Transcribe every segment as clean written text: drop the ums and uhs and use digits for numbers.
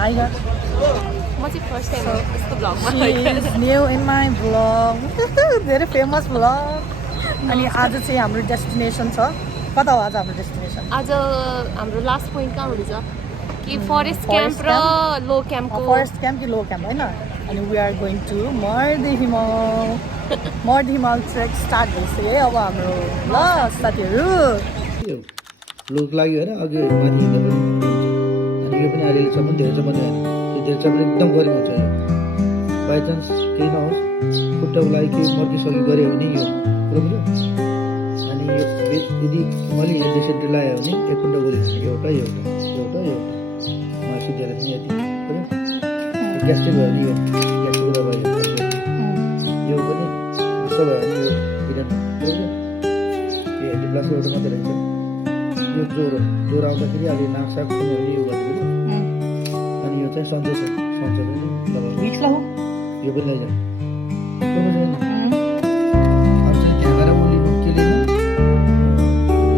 Hi guys. म चाहिँ first time यस्तो भ्लगमा She is new in my vlog. Very famous vlog. अनि आज चाहिँ हाम्रो डेस्टिनेसन छ. कता हो आज हाम्रो डेस्टिनेसन? आज हाम्रो लास्ट पोइन्ट कहाँ हुँदैछ कि फरेस्ट क्याम्प र लो क्याम्पको फरेस्ट क्याम्प कि लो क्याम्प हैन? अनि we are going to मर्दी हिमाल. मर्दी हिमाल ट्रेक स्टार्ट भइसक्यो है अब हाम्रो ल साथीहरु. लुक लाग्यो हैन अघि माथि हिँड्दा पनि अनि यो पनि अहिलेसम्म धेरैसम्म होइन त्यो धेरैसम्म एकदम गरम हुन्छ यो बाइचान्स केही नहोस् खुट्टाको लागि केही मर्किसक्यो गऱ्यो भने यो कुरो बुझ्यो अनि यो यदि मैले हिँड्दै लगायो भने एक खुट्टा गोली एउटा मलाई सुतेर पनि यति बुझ्यो ग्यास्ट्रिक भयो भने यो ग्यास्ट्रिक दबाई यो पनि यस्तो भयो भने यो बिरान बुझ्यो यो ग्लास एउटा मात्रै रहेछ यो ज्वरो आउँदाखेरि अब नाकसाक खुनहरू यो गर्नु अनि यो चाहिँ सन्चो छ यो पनि लैजाऊ अब चाहिँ झ्यामेर उलीको के लिनु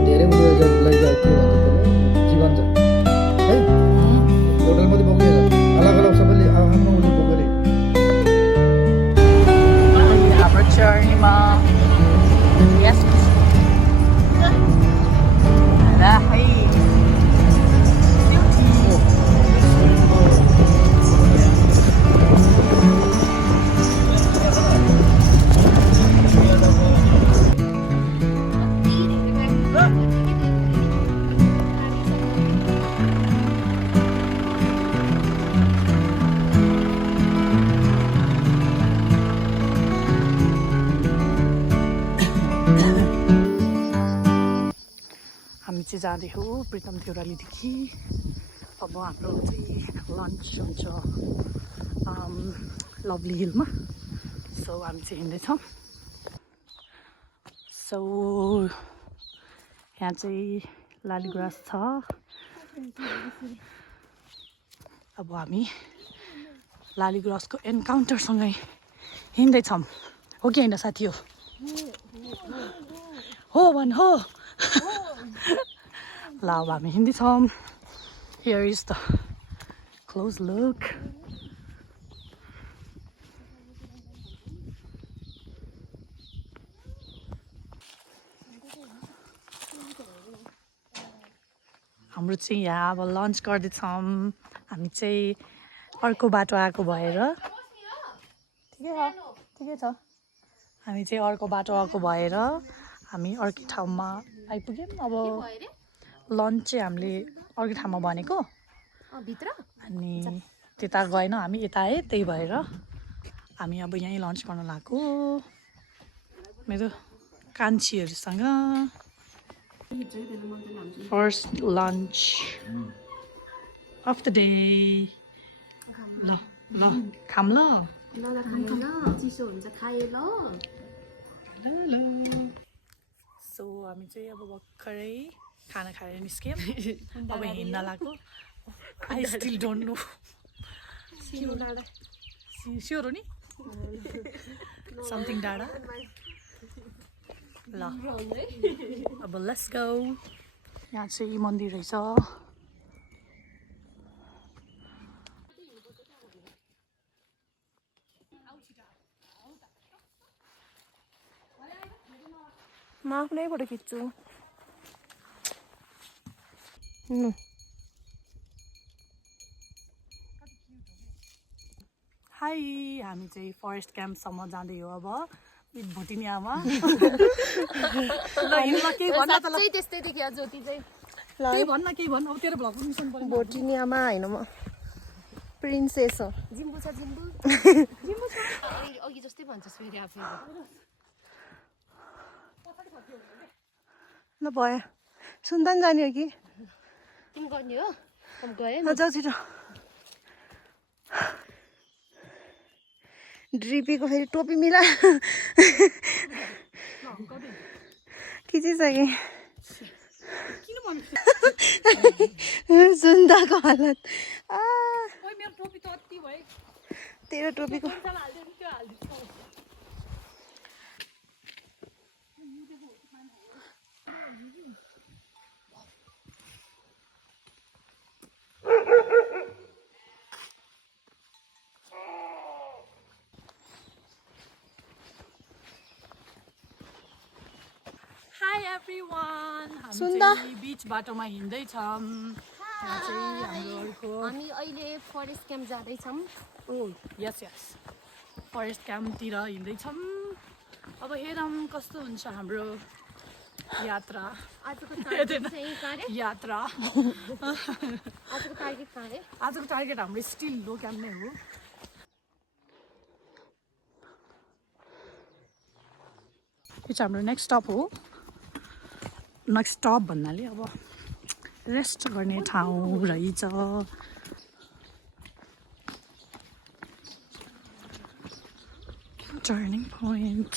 धेरै उयो लैजाऊ के भन्छ त्यसलाई जीवन छ है होटल मात्रै बोकेर अलग सबैले आफ्नो उली बोकेर हाम्रो जर्नीमा यस Hey. हामी चाहिँ जाँदैछौँ प्रितम देउरालीदेखि अब हाम्रो चाहिँ लन्च हुन्छ लभली हिलमा सो हामी चाहिँ हिँड्दैछौँ सो यहाँ चाहिँ लालीगुराँस छ अब हामी लालीगुराँसको एन्काउन्टरसँगै हिँड्दैछौँ हो कि होइन साथी हो भन् हो ल अब हामी हिँड्दैछौँ here is the close look हाम्रो चाहिँ यहाँ अब लन्च गर्दैछौँ हामी चाहिँ अर्को बाटो आएको भएर ठिकै छ हामी चाहिँ अर्को बाटो आएको भएर हामी अर्कै ठाउँमा आइपुग्यौँ अब लन्च चाहिँ हामीले अर्कै ठाउँमा भनेको अनि त्यता गएन हामी यता आएँ त्यही भएर हामी अब यहीँ लन्च गर्न लागेको मेरो कान्छीहरूसँग first lunch of the day ल खाम ल चिसो हुन्छ खाए ल सो हामी चाहिँ अब भर्खरै खाना खाएर निस्क्यौँ अब हिँड्न लाग्यो I still don't know sure हो नि समथिङ डाँडा ल अब लेट्स गो यहाँ चाहिँ मन्दिर रहेछ म आफ्नै फोटो खिच्छु हाई हामी चाहिँ फरेस्ट क्याम्पसम्म जाँदै हो अब विथ भोटिनी आमा ल हिँड्न केही भन्न त ल त्यस्तै देखियो ज्योति चाहिँ केही भन्न केही भन्न अब तेरो भ्लग मिसन पर्यो भोटिनी आमा होइन म प्रिन्सेस हो जिम्बु छ जिम्बु छ अघि जस्तै भन्छस् फेरि आफै ल भयो सुन्दा नि जाने हो कि तिमी गर्ने हो गयो जाऊ छिटो ड्रिपीको फेरि टोपी मिला खिचिसकेँ सुन्दाको हालत तेरो टोपीको एभ्रिवान हामी सुन्दा? चाहिँ बिच बाटोमा हिँड्दैछौँ यहाँ चाहिँ हाम्रो अर्को हामी अहिले फरेस्ट क्याम्प जाँदैछौँ यस यस फरेस्ट क्याम्पतिर हिँड्दैछौँ अब हेरौँ कस्तो हुन्छ हाम्रो यात्रा आजको टार्गेट चाहिँ कहाँ रे यात्रा आजको टार्गेट कहाँ रे आजको टार्गेट हाम्रो स्टिल लो क्याम्प नै हो यो चाहिँ हाम्रो नेक्स्ट स्टप हो नेक्स्ट स्टप भन्नाले अब रेस्ट गर्ने ठाउँ रहेछ टर्निङ पोइन्ट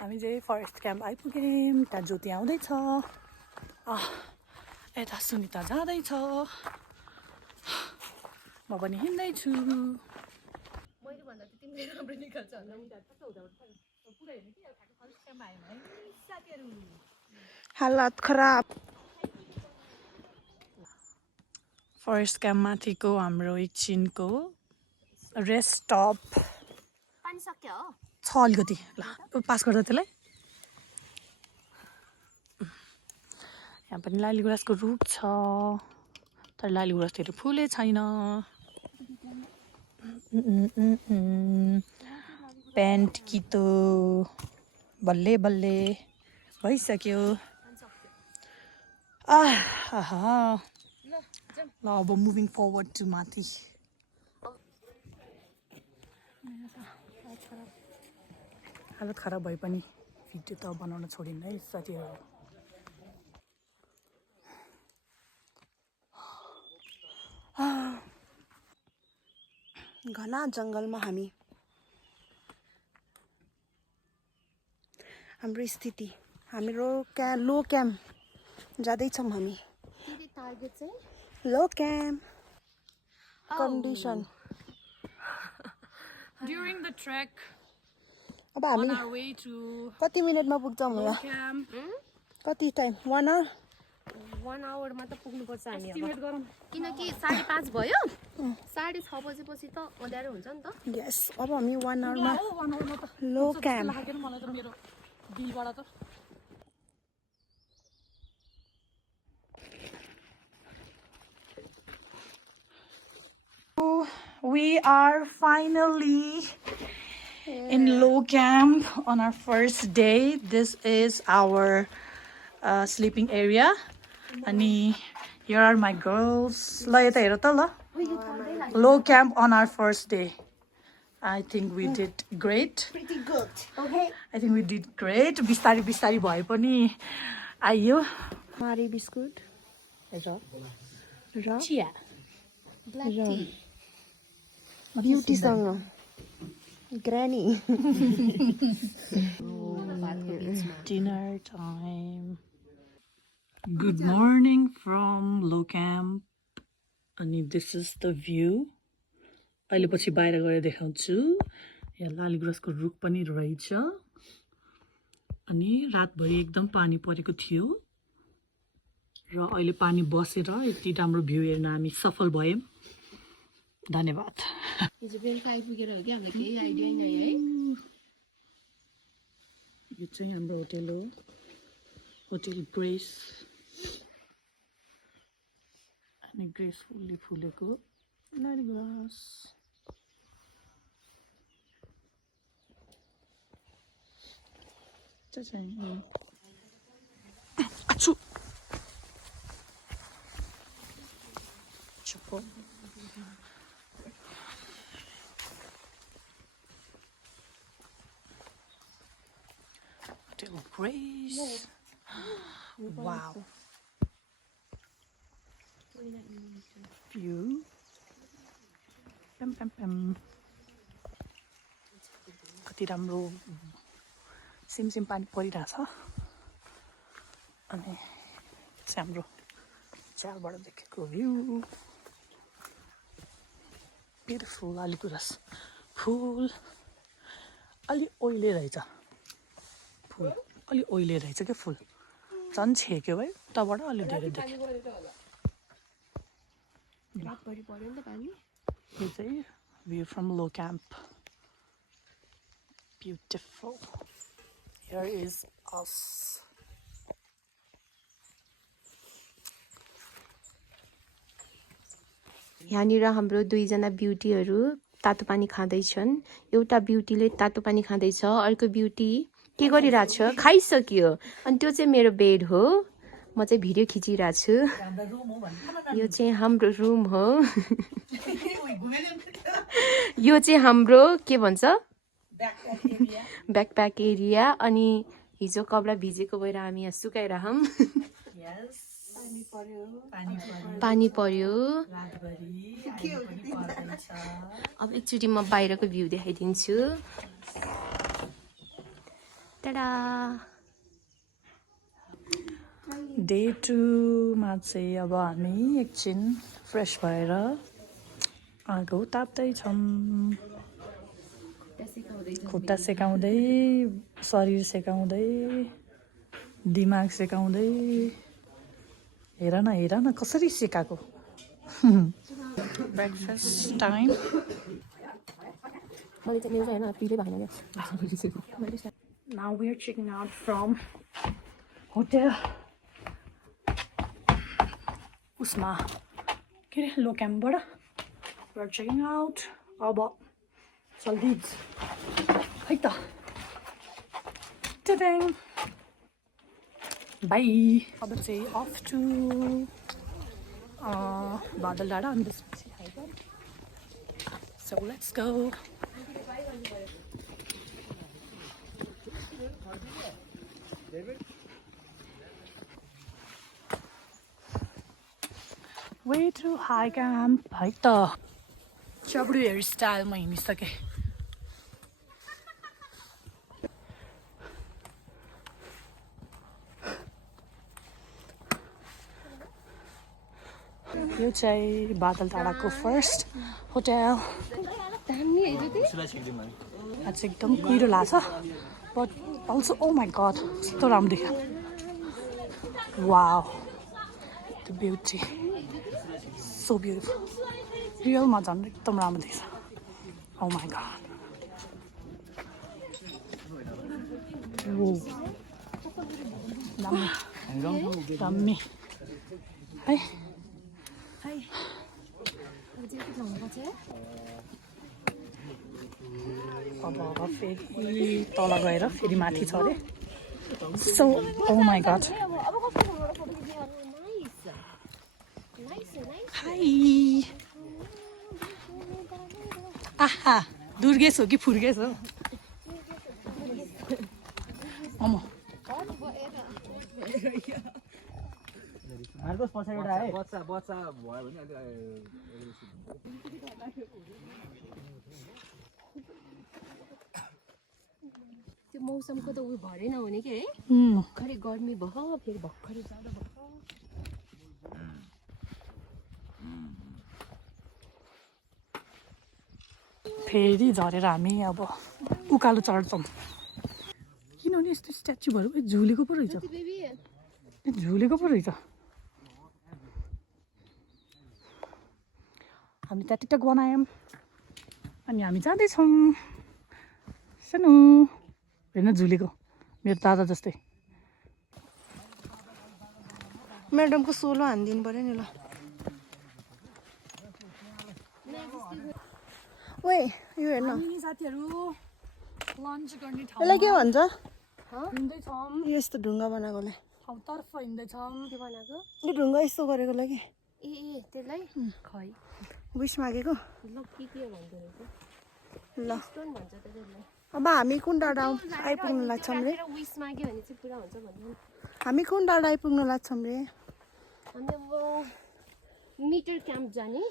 हामी चाहिँ फरेस्ट क्याम्प आइपुग्यौँ त्यहाँ ज्योति आउँदैछ यता सुनिता जाँदैछ म पनि हिँड्दैछु मैले भन्दा त तिमीले राम्रो निकाल्छ होला हालत खराब फरेस्ट क्याम्प माथिको हाम्रो एकछिनको रेस्ट स्टप पानी सक्यो हो छ अलिकति ल पास गर्दा त्यसलाई यहाँ पनि लालीगुराँसको रुख छ तर लालीगुराँसतिर फुलै छैन प्यान्ट कितो बल्ले बल्ले भइसक्यो आहा ल अब मुभिङ फरवर्ड टु माथि हालत खराब भए पनि भिडियो त बनाउन छोडिन्न है साथीहरू घना जङ्गलमा हाम्रो स्थिति हाम्रो लो क्याम्प जाँदैछौँ हामी तिम्रो टार्गेट चाहिँ low camp condition During the trek अब on हामी our way to कति मिनटमा पुग्छौँ होला camp, कति टाइम 1 आवर 1 आवरमा त पुग्नुपर्छ हामी अब estimate गरौँ किनकि 5:30 भयो 6:30 बजेपछि त अँध्यारो हुन्छ नि त यस अब हामी 1 आवरमा 1 आवरमा त लो क्याम्प लागेन मलाई त मेरो बिलबाट त We are finally in low camp on our first day. This is our sleeping area. Ani, here are my girls. La yata hera ta la. Low camp on our first day. I think we did great. Pretty good. Okay. I think we did great. बिस्तारी बिस्तारी भए पनि आइयो. मारी biscuit र र चिया. Black tea ब्युटीसँग ग्रानी Dinner time. Good morning from low camp. अनि this is the view. अहिले पछि बाहिर गएर देखाउँछु. यहाँ लालीगुराँसको रुख पनि रहेछ. अनि रातभरि एकदम पानी परेको थियो. र अहिले पानी बसेर यति राम्रो भ्यू हेर्न हामी सफल भयौँ. धन्यवाद. हिजो बेलुका आइपुगेर हो कि हामीलाई केही आइडिया नै है यो चाहिँ हाम्रो होटल हो. Hotel grace. अनि ग्रेसफुल्ली फुलेको Laligurans. Achoo! Choco. Hotel Grace. Wow. View. Pam pam pam. कति राम्रो सिमसिम पानी परिरहेछ. अनि चाहिँ हाम्रो च्यालबाट देखेको भ्यू. ब्युटिफुल लालीगुराँस फुल अलि ओइले रहेछ. फुल अलि ओइले रहेछ क्या फुल. झन् छेक्यो भाइ उताबाट अलि धेरै देख्यो. रातभरि पर्यो नि त पानी यो चाहिँ view from low camp. Beautiful. Here is us. यहाँनिर हाम्रो दुईजना ब्युटीहरू तातो पानी खाँदैछन्। एउटा ब्युटीले तातो पानी खाँदैछ, अर्को ब्युटी के गरिरहेछ, खाइसक्यो। अनि त्यो चाहिँ मेरो बेड हो, म चाहिँ भिडियो खिचिरहेको छु। यो चाहिँ हाम्रो रुम हो। यो चाहिँ हाम्रो के भन्छ ब्याकप्याक एरिया। अनि हिजो कपडा भिजेको भएर हामी यहाँ सुकाइरहौँ। पानी पर्यो। अब एकचोटि म बाहिरको भ्यू देखाइदिन्छु। टाडा। डे 2 मा चाहिँ अब हामी एकछिन फ्रेस भएर आगो ताप्दैछौँ। खुट्टा सेकाउँदै, शरीर सेकाउँदै, दिमाग सेकाउँदै। हेर न कसरी सेकाएको। Breakfast time. Now we are checking out from hotel. उसमा के अरे लो क्याम्पबाट we are checking out. अब चल्दिज है त। टेडेङ बाई। अब चाहिँ अफ टु बादल डाँडा अनि त्यसपछि हाइगर। So let's go. Way to high camp है त। चब्डु हेयर स्टाइलमा हिँडिसकेँ। यो चाहिँ बादल डाँडाको फर्स्ट होटल। आज एकदम कुहिरो लाग्छ, but also oh my god कस्तो राम्रो देख्यो। Wow the beauty, so beautiful. रियलमा झन् एकदम राम्रो देख्छ। Oh my god. दामी है। अब फेरि तल गएर फेरि माथि छ अरे। So oh my god. Hi. आहा दुर्गेश हो कि फुर्गेश हो? अम त्यो मौसमको त उयो भरै नहुने के है। भर्खरै गर्मी भयो, फेरि भर्खरै जाडो भयो। फेरि झरेर हामी अब उकालो चढ्छौँ। किनभने यस्तो स्ट्याचुहरू झुलेको पो रहेछ, झुलेको पो रहेछ। हामी त्यहाँ टिकटक बनायौँ अनि हामी जाँदैछौँ। सानो होइन झुलेको, मेरो दादा जस्तै। म्याडमको सोलो हानिदिनु पऱ्यो नि ल। ओए यो हेर्न, साथीहरू लन्च गर्ने ठाउँ यसलाई के भन्छ? हिँड्दैछौँ। यस्तो ढुङ्गा बनाएकोलाई ठाउँतर्फ हिँड्दैछौँ। के बनाएको? यो ढुङ्गा यस्तो गरेको लागि ए त्यसलाई खै विस मागेको। ल के भन्दो रहेछ? ल स्टोन भन्छ त त्यसलाई। अब हामी कुन डाँडा आइपुग्नु लाग्छौँ रे? विस माग्यो भने चाहिँ पुरा हुन्छ भन्नु। हामी कुन डाँडा आइपुग्नु लाग्छौँ रे? हामी अब मिटर क्याम्प जाने,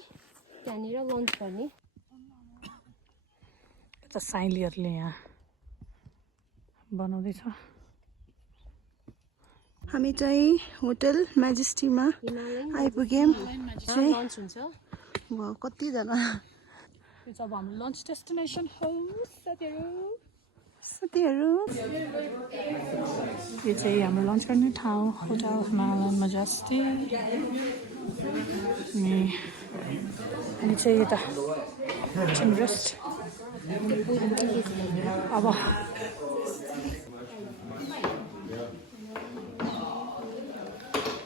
त्यहाँनिर लन्च गर्ने। यता साइलीहरूले यहाँ बनाउँदैछ। हामी चाहिँ होटल मेजेस्टीमा आइपुग्यौँ। लन्च हुन्छ। वाउ कतिजना। यो चाहिँ अब हाम्रो लन्च डेस्टिनेसन हो साथीहरू। यो चाहिँ हाम्रो लन्च गर्ने ठाउँ होटल हिमालयन मेजेस्टी। अनि चाहिँ यता रेस्ट। अब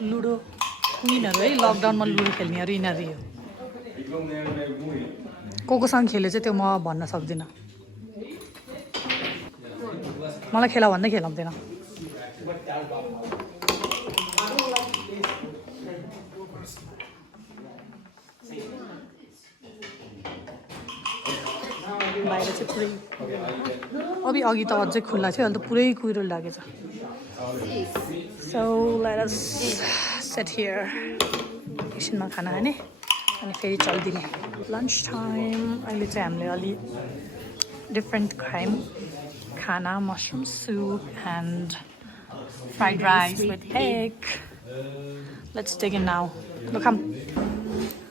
लुडो क्विनहरू है, लकडाउनमा लुडो खेल्नेहरू यिनीहरू हो। कोसँग खेल्यो चाहिँ त्यो म भन्न सक्दिनँ मलाई खेला भन्दै खेलाउँदैन बाहिर चाहिँ पुरै अघि त अझै खुल्ला थियो अहिले त पुरै कुहिरो लागेछ so let us set here एकछिनमा खाना खाने अनि फेरि चल्दिने लन्च टाइम अहिले चाहिँ हामीले अलि डिफ्रेन्ट खाना mushroom soup and fried rice with egg let's take in now लु खाम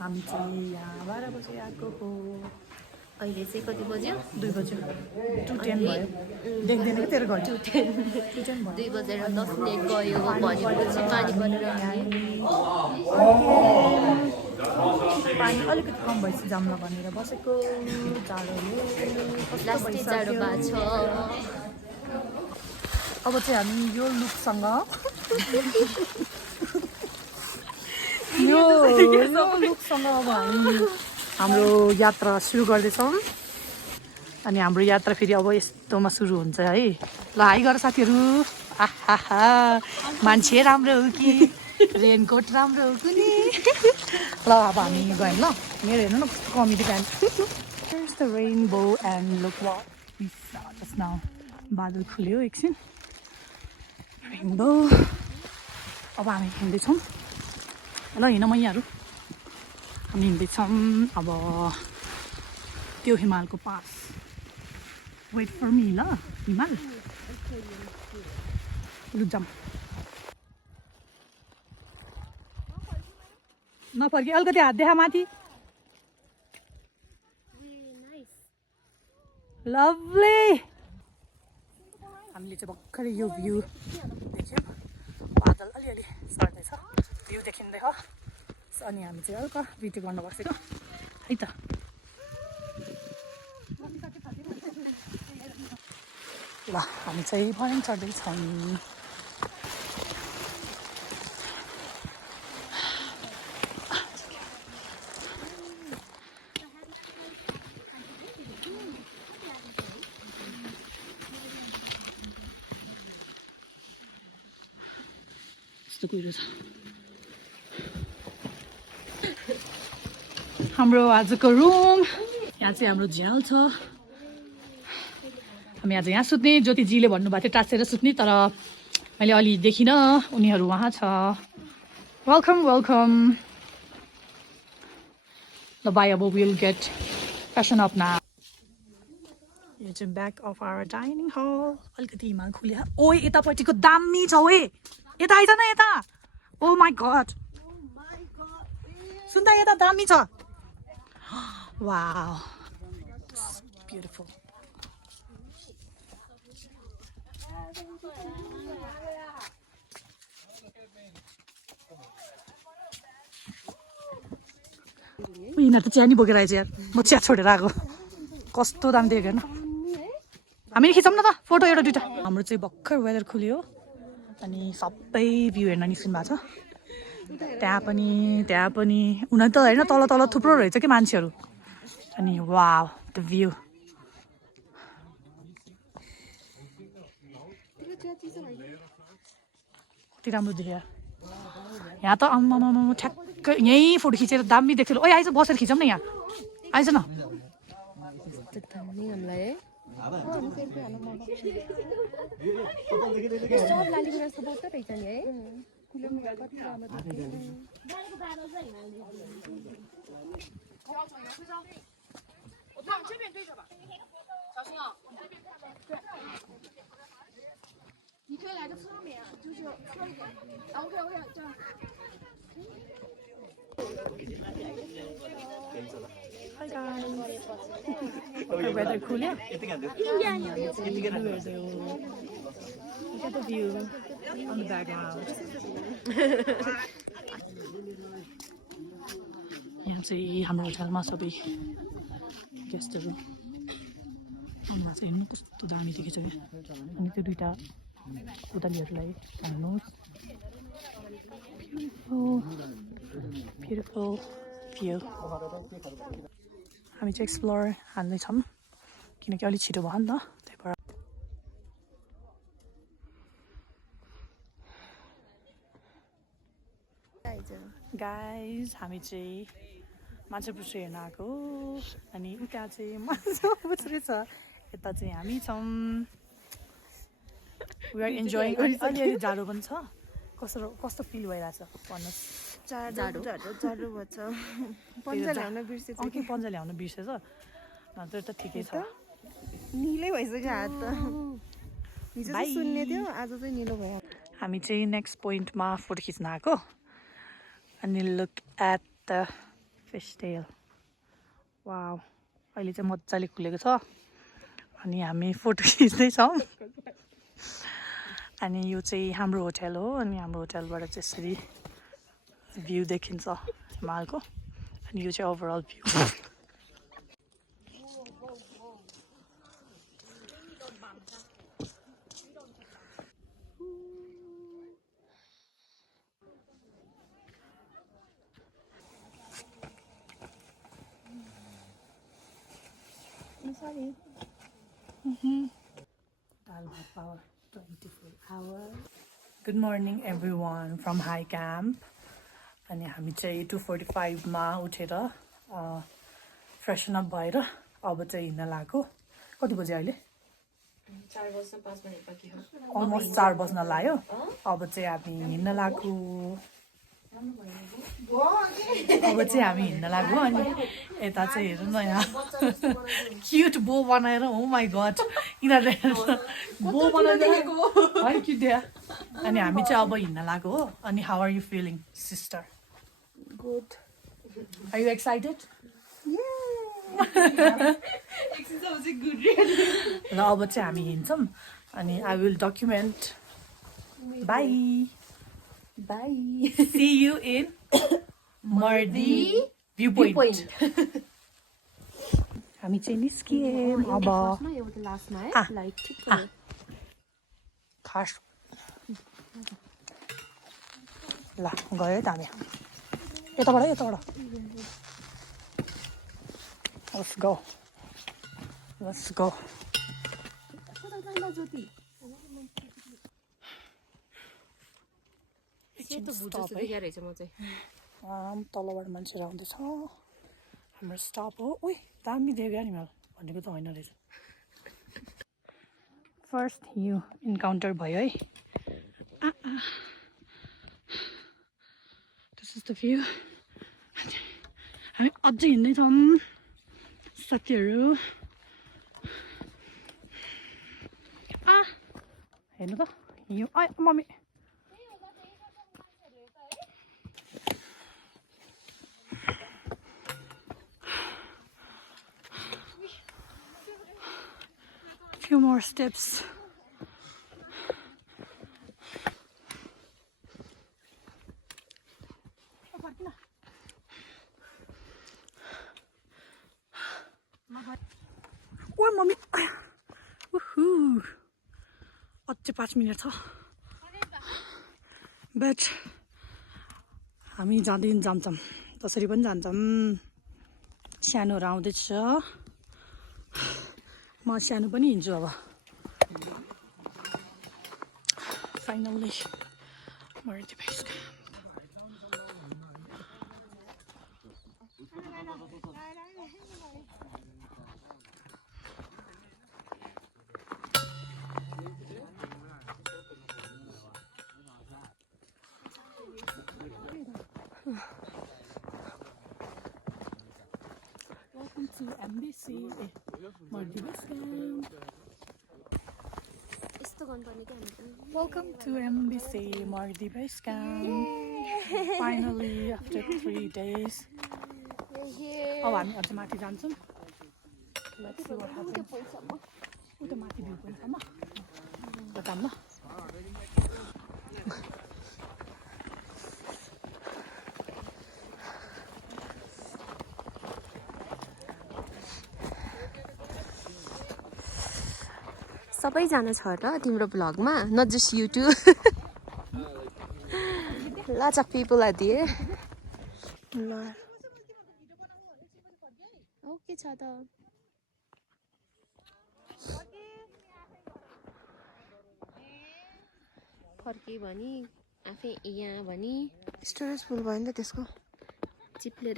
हामी चाहिँ यहाँ 12 बजे आएको हो अहिले चाहिँ कति बज्यो 2 बज्यो 2:10 भयो देख्दैन कि तेरो घर 2:10 भयो 2 बजेर 10 मिनेट गयो भनेपछि पानी परेर आयो पानी अलिकति कम भएपछि जाम्ला भनेर बसेको जाडोले लास्टै जाडो भएको छ अब चाहिँ हामी यो लुकसँग यो लुकसँग अब हामी हाम्रो यात्रा सुरु गर्दैछौँ अनि हाम्रो यात्रा फेरि अब यस्तोमा सुरु हुन्छ है ल हाई गर साथीहरू आहा मान्छे राम्रो हो कि रेनकोट राम्रो हो कुनी ल अब हामी गयौँ ल मेरो हेर्नु न कस्तो comedy pant Here's the rainbow and look what we saw just now बादल खुल्यो एकछिन रेनबो अब हामी हिँड्दैछौँ ल हिँड मैयाहरू हामी हिँड्दैछौँ अब त्यो हिमालको पास वेट फर मी ल हिमाल लु जाऊँ नफर्की अलिकति हात देखा माथि लभली हामीले चाहिँ भर्खरै यो भ्यू देख्यौँ बादल अलिअलि सर्दैछ भ्यू देखिँदै हो अनि हामी चाहिँ हल्का भिडियो गर्न बसेको है त ल हामी चाहिँ भर्याङ चढ्दैछौँ यस्तो कुहिरो छ हाम्रो आजको रुम यहाँ चाहिँ हाम्रो झ्याल छ हामी आज यहाँ सुत्ने ज्योतिजीले भन्नुभएको थियो टाँसेर सुत्ने तर मैले अलि देखिनँ उनीहरू वहाँ छ वेलकम वेलकम ल बाई अब विल गेट फ्यासन अप ना यो चाहिँ ब्याक अफ आवर डाइनिङ हल अलिकति हिमाल खुल्या ओ यतापट्टिको दामी छ ओए यता आइज न यता ओ माई गड सुन्दा यता दामी छ Wow, it's beautiful. यिनीहरू त चिया नि बोकेर आएछ यार म चिया छोडेर आएको कस्तो दामी देखेको हेर्न हामीले खिचौँ न त फोटो एउटा दुइटा हाम्रो चाहिँ भर्खर वेदर खुल्यो अनि सबै भ्यू हेर्न निस्किनु भएको छ त्यहाँ पनि उनीहरू त होइन तल तल थुप्रो रहेछ कि मान्छेहरू अनि वाव द भ्यू कति राम्रो देख्यो यहाँ त आम्मामा ठ्याक्कै यहीँ फोटो खिचेर दामी देख्थ्यो ओइ आइज बसेर खिचौँ न यहाँ आइज न Hi guys. The weather cool, yeah? Look at the view on the background. यहाँ चाहिँ हाम्रो होटलमा सबै गेस्टहरू आउनु चाहिँ हेर्नु कस्तो दामी देखेछ कि अनि त्यो दुइटा पुतलीहरूलाई हेर्नुहोस् ब्युटिफुल भ्यू हामी चाहिँ एक्सप्लोर हाल्दैछौँ किनकि अलिक छिटो भयो नि त त्यही भएर गाइज हामी चाहिँ माछा पुछ्रे हेर्न आएको अनि उता चाहिँ माछा पुछ्रे छ यता चाहिँ हामी छौँ वी आर इन्जोइङ अलिअलि जाडो पनि छ कस्तो फिल भइरहेछ भन्नुहोस् जाडो भएछ पन्जा ल्याउन बिर्सेछ कि पन्जा ल्याउन बिर्सेछ नत्र त ठिकै छ निलै भइसक्यो हात त हिजो चाहिँ सुन्ने थियो आज चाहिँ निलो भयो हामी चाहिँ नेक्स्ट पोइन्टमा फोटो खिच्न आएको अनि look at the fish tail wow अहिले चाहिँ मजाले खुलेको छ अनि हामी फोटो खिच्दैछौँ अनि यो चाहिँ हाम्रो होटल हो अनि हाम्रो होटलबाट चाहिँ यसरी भ्यू देखिन्छ हिमालको अनि यो चाहिँ ओभरअल भ्यू दाल भात power 24 hours. Good morning everyone from High Camp. अनि हामी चाहिँ 2:45 मा उठेर फ्रेसन अप भएर अब चाहिँ हिँड्न लाग्यो कति बजे अहिले 4:05 अलमोस्ट 4 बज्न लाग्यो अब चाहिँ हामी हिँड्न लाग्यो अनि यता चाहिँ हेर्नु न यहाँ क्युट बो बनाएर हो माई गड यिनीहरूले बो बनाइदिएको है क्युट दिया अनि हामी चाहिँ अब हिँड्न लाग्यो हो अनि how are you feeling sister good are you excited ल अब चाहिँ हामी हिँड्छौँ अनि I will document bye see you in Mardi Viewpoint हामी चाहिँ निस्कियौँ अब खास ल गयो त हामी यताबाट let's go तलबाट मान्छेहरू आउँदैछ हाम्रो स्टप हो ओइ दामी देवी एनिमल भनेको त होइन रहेछ फर्स्ट यो इन्काउन्टर भयो है दिस इज द भ्यू हामी अझै हिँड्दैछौँ साथीहरू हेर्नु त यो mummy few more steps oh mommy woohoo अझै 5 मिनट छ बट हामी जान्छौँ जसरी पनि जान्छौँ सानोहरू आउँदैछ म सानो पनि हिँड्छु अब finally Mardi Base Camp Welcome to MBC Mardi Base Camp. Welcome to MBC Mardi Base Camp. Finally, after 3 days. अब हामी अझ माथि जान्छौँ. Let's see what happens. उता माथि भ्यू पोइन्टसम्म जाऊँ ल. सबैजना छ र तिम्रो ब्लगमा not just you too lots of people are there ल ओके छ त फर्के भनी आफै यहाँ भनी स्टोरेज फुल भयो नि त त्यसको चिप्लेर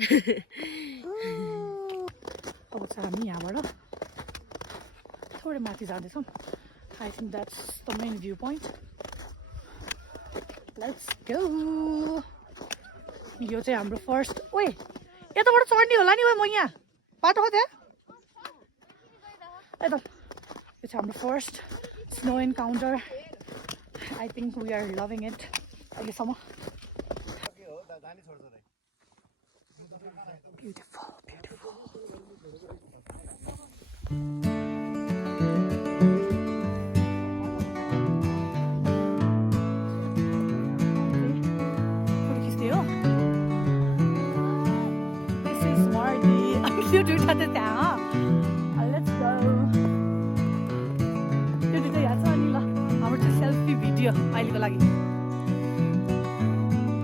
अब चाहिँ हामी यहाँबाट थोरै माथि जाँदैछौँ I think that's the main view point let's go यो चाहिँ हाम्रो फर्स्ट ओए यताबाट चढ्ने होला नि म यहाँ बाटो हो त्यहाँ यता यो चाहिँ हाम्रो first snow encounter I think we are loving it अहिलेसम्म ब्युटिफुल ब्युटिफुल त्यो दुइटा त त्यहाँ लेट्स गो त्यो दुइटा याद छ अनि ल हाम्रो चाहिँ सेल्फी भिडियो अहिलेको लागि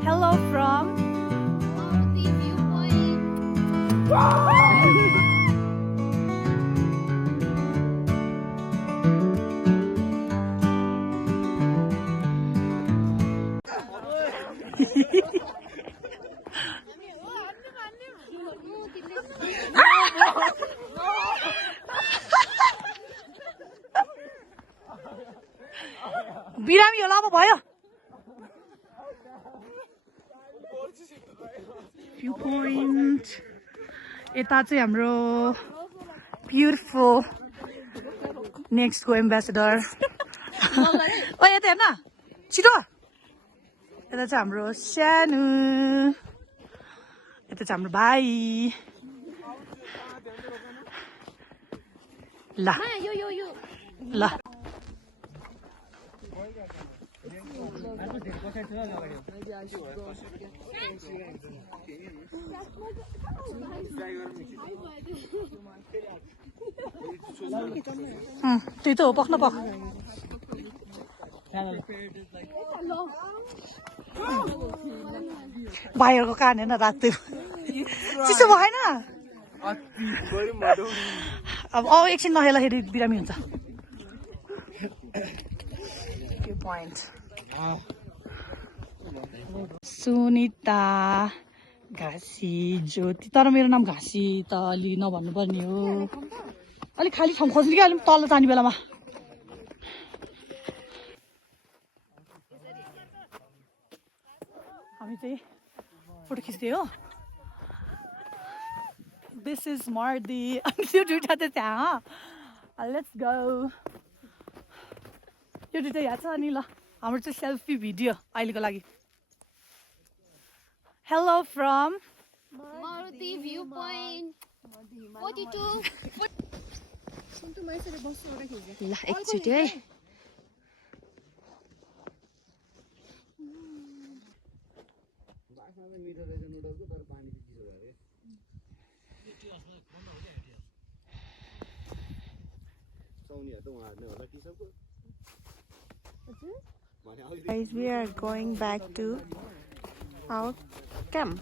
हेलो फ्रम बिरामी होला अब भयो भ्यू पोइन्ट यता चाहिँ हाम्रो ब्युटिफुल नेक्स्टको एम्बेसेडर ओ यता हेर्न छिटो यता चाहिँ हाम्रो सानो यता चाहिँ हाम्रो भाइ ल ल त्यही त हो पक्न पक भाइहरूको कान हेर्न रातो चिसो भएन अब एकछिन नहेर्दाखेरि बिरामी हुन्छ त्यो पोइन्ट सुनिता घाँसी ज्योति तर मेरो नाम घाँसी त अलि नभन्नुपर्ने हो अलिक खाली ठाउँ खोज्नु क्या अलिक तल जाने बेलामा हामी चाहिँ फोटो खिच्दै हो दिस इज मर्दी अनि त्यो दुइटा त त्यहाँ लेट्स गो यो दुइटा याद छ अनि ल हाम्रो चाहिँ सेल्फी भिडियो अहिलेको लागि hello from Maruti view point 42 ल एकचोटि है Guys, we are going back to our camp.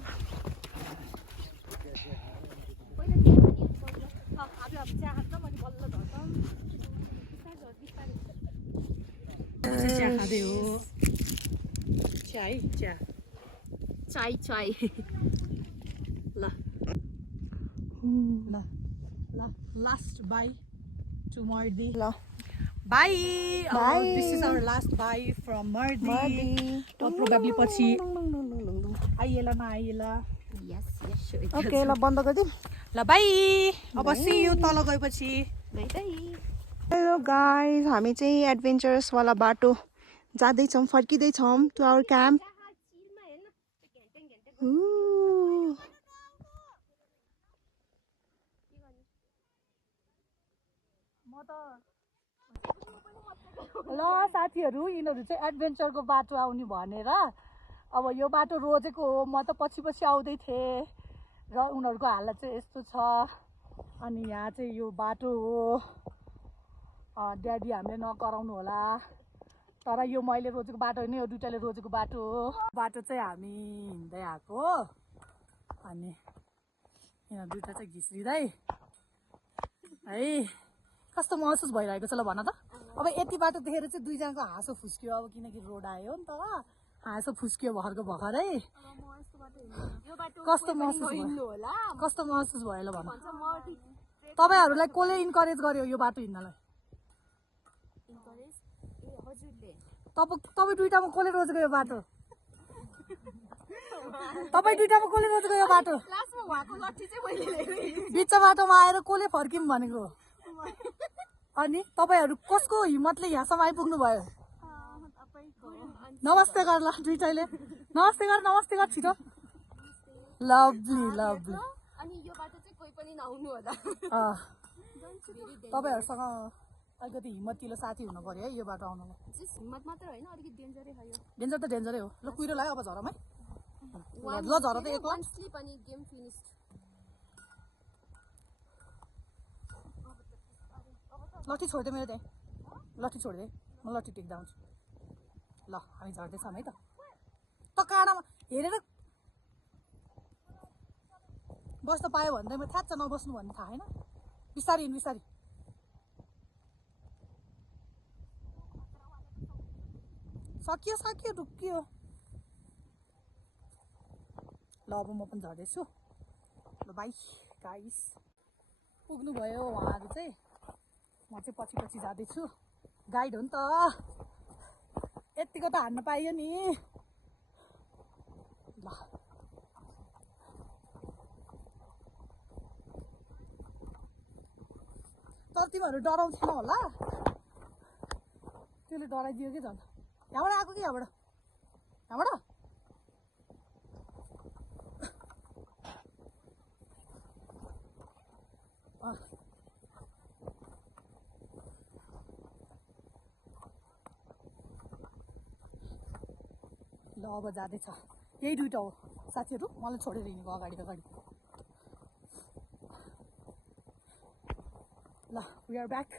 चिया खाँदै हो चिया है चिया चाय चाय ल ल ल लास्ट बाई टु मर्दी ल bye Bye. This is our last bye from Mardi probably पछि आइएला नआइएला यस यस ओके ल बन्द गरिदिउँ ल बाई अब सी यु तल गएपछि बाइ बाइ हेलो गाइज हामी चाहिँ एडभेन्चरसवाला बाटो जाँदैछौँ फर्किँदैछौँ टु आवर क्याम्प ल साथीहरू यिनीहरू चाहिँ एडभेन्चरको बाटो आउने भनेर अब यो बाटो रोजेको हो म त पछि पछि आउँदै थिएँ र उनीहरूको हालत चाहिँ यस्तो छ अनि यहाँ चाहिँ यो बाटो हो ड्याडी हामीले नकराउनु होला तर यो मैले रोजेको बाटो होइन यो दुइटाले रोजेको बाटो हो बाटो चाहिँ हामी हिँड्दै आएको अनि यहाँ दुइटा चाहिँ घिस्रिँदै है कस्तो महसुस भइरहेको छ ल भन त। अब यति बाटो देखेर चाहिँ दुईजनाको हाँसो फुस्कियो अब किनकि रोड आयो नि त हाँसो फुस्कियो भर्खरै कस्तो महसुस भयो ल भन। तपाईँहरूलाई कसले इन्करेज गर्यो यो बाटो हिँड्नलाई? तपाईँ दुइटामा कसले रोजेको यो बाटो? तपाईँ दुइटामा कसले रोजेको यो बाटो? बिच बाटोमा आएर कसले फर्किम भनेको? अनि तपाईँहरू कसको हिम्मतले यहाँसम्म आइपुग्नु भयो? नमस्ते गर ल दुइटैले नमस्ते गर छिटो। लभली अनि यो बाटो चाहिँ कोही पनि नआउनु होला। तपाईँहरूसँग अलिकति हिम्मतिलो साथी हुनु पर्यो है यो बाटो आउनुलाई। हिम्मत मात्र होइन अलिकति डेन्जरै हो। डेन्जर त डेन्जरै हो। ल कुहिरो लाग्यो अब झरमै ल झर त एक स्लिप अनि गेम फिनिस्ड। लट्ठी छोडिदिए मेरो त्यहाँ लट्ठी छोडिदिए म लट्ठी टेक्दा आउँछु। ल हामी झर्दैछौँ है त काँडामा हेरेर बस्न पायो भन्दै म थ्याच्च नबस्नु भन्ने थाहा होइन। बिस्तारी हिँड बिस्तारी। सकियो ढुक्कियो। ल अब म पनि झर्दैछु। ल बाई गाइस पुग्नु भयो उहाँहरू चाहिँ। म चाहिँ पछि जाँदैछु। गाइड हो नि त यतिको त हान्न पाइयो नि। ल तर तिमीहरू डराउँथेन होला त्यसले डराइदियो कि झन्। यहाँबाट आएको कि यहाँबाट ल अब जाँदैछ। यही दुइटा हो साथीहरू मलाई छोडेर हिँडेको अगाडि। ल we are back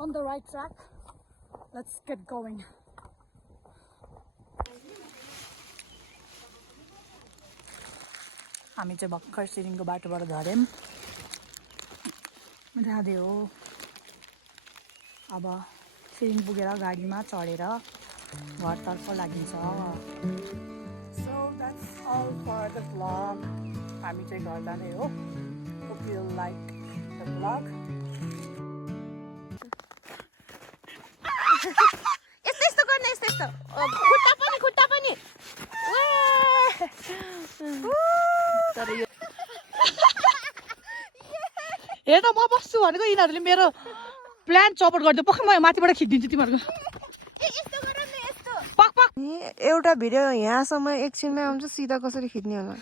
on the right track. Let's get going. हामी चाहिँ भर्खर सिरिङको बाटोबाट झऱ्यौँ। जाँदै हो अब सिरिङ पुगेर गाडीमा चढेर घरतर्फ लागिन्छ। So that's all for the vlog. हामी चाहिँ घर जाँदै हो। Hope you like the vlog. यस्तो गर्ने यस्तो खुट्टा पनि तर यो हेर त म बस्छु भनेको यिनीहरूले मेरो प्लान चौपट गरिदियो। पक्कै म माथिबाट खिचिदिन्छु तिमीहरूको। एउटा भिडियो यहाँसम्म एकछिनमै आउँछ सिधा कसरी खिच्ने होला।